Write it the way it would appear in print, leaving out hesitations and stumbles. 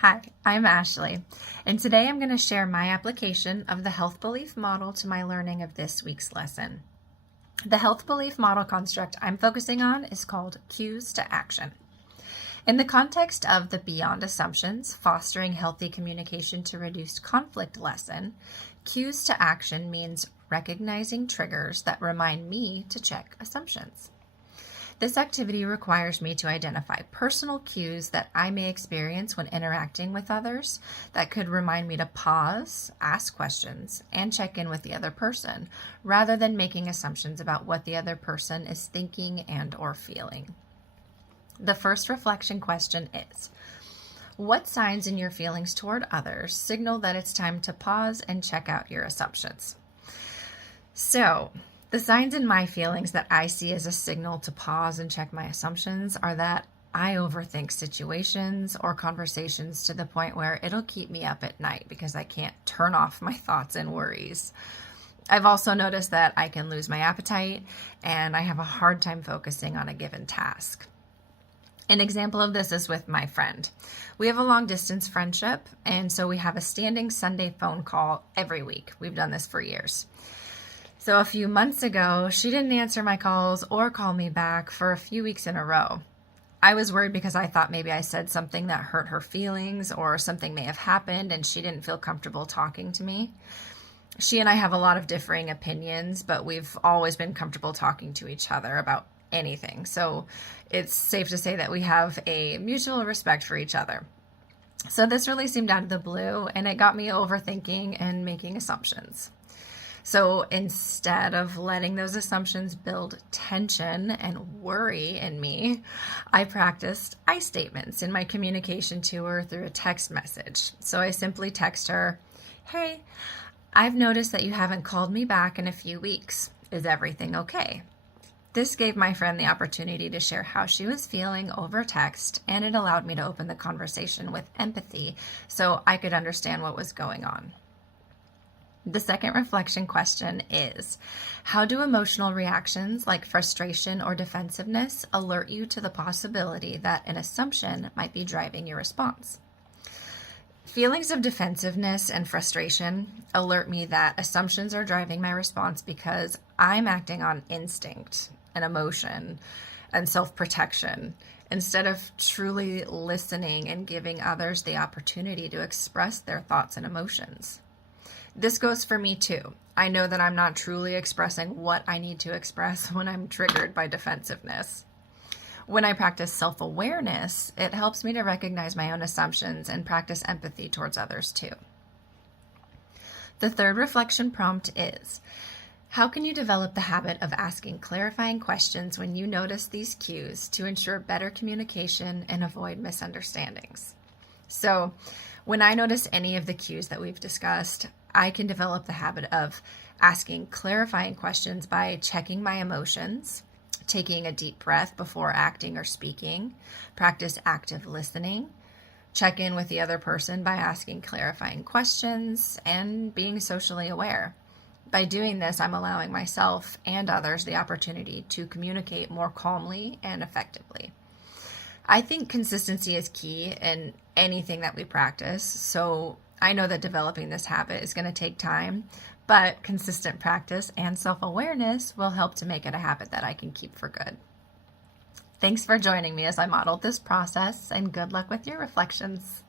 Hi, I'm Ashley, and today I'm going to share my application of the health belief model to my learning of this week's lesson. The health belief model construct I'm focusing on is called Cues to Action. In the context of the Beyond Assumptions, Fostering Healthy Communication to Reduce Conflict lesson, Cues to Action means recognizing triggers that remind me to check assumptions. This activity requires me to identify personal cues that I may experience when interacting with others that could remind me to pause, ask questions, and check in with the other person, rather than making assumptions about what the other person is thinking and or feeling. The first reflection question is, what signs in your feelings toward others signal that it's time to pause and check out your assumptions? So, the signs in my feelings that I see as a signal to pause and check my assumptions are that I overthink situations or conversations to the point where it'll keep me up at night because I can't turn off my thoughts and worries. I've also noticed that I can lose my appetite and I have a hard time focusing on a given task. An example of this is with my friend. We have a long distance friendship, and so we have a standing Sunday phone call every week. We've done this for years. So a few months ago, she didn't answer my calls or call me back for a few weeks in a row. I was worried because I thought maybe I said something that hurt her feelings or something may have happened and she didn't feel comfortable talking to me. She and I have a lot of differing opinions, but we've always been comfortable talking to each other about anything. So it's safe to say that we have a mutual respect for each other. So this really seemed out of the blue and it got me overthinking and making assumptions. So instead of letting those assumptions build tension and worry in me, I practiced I statements in my communication to her through a text message. So I simply text her, "Hey, I've noticed that you haven't called me back in a few weeks. Is everything okay?" This gave my friend the opportunity to share how she was feeling over text, and it allowed me to open the conversation with empathy so I could understand what was going on. The second reflection question is, how do emotional reactions like frustration or defensiveness alert you to the possibility that an assumption might be driving your response? Feelings of defensiveness and frustration alert me that assumptions are driving my response because I'm acting on instinct and emotion and self-protection instead of truly listening and giving others the opportunity to express their thoughts and emotions. This goes for me too. I know that I'm not truly expressing what I need to express when I'm triggered by defensiveness. When I practice self-awareness, it helps me to recognize my own assumptions and practice empathy towards others too. The third reflection prompt is, how can you develop the habit of asking clarifying questions when you notice these cues to ensure better communication and avoid misunderstandings? So, when I notice any of the cues that we've discussed, I can develop the habit of asking clarifying questions by checking my emotions, taking a deep breath before acting or speaking, practice active listening, check in with the other person by asking clarifying questions, and being socially aware. By doing this, I'm allowing myself and others the opportunity to communicate more calmly and effectively. I think consistency is key in anything that we practice, so I know that developing this habit is going to take time, but consistent practice and self-awareness will help to make it a habit that I can keep for good. Thanks for joining me as I modeled this process, and good luck with your reflections.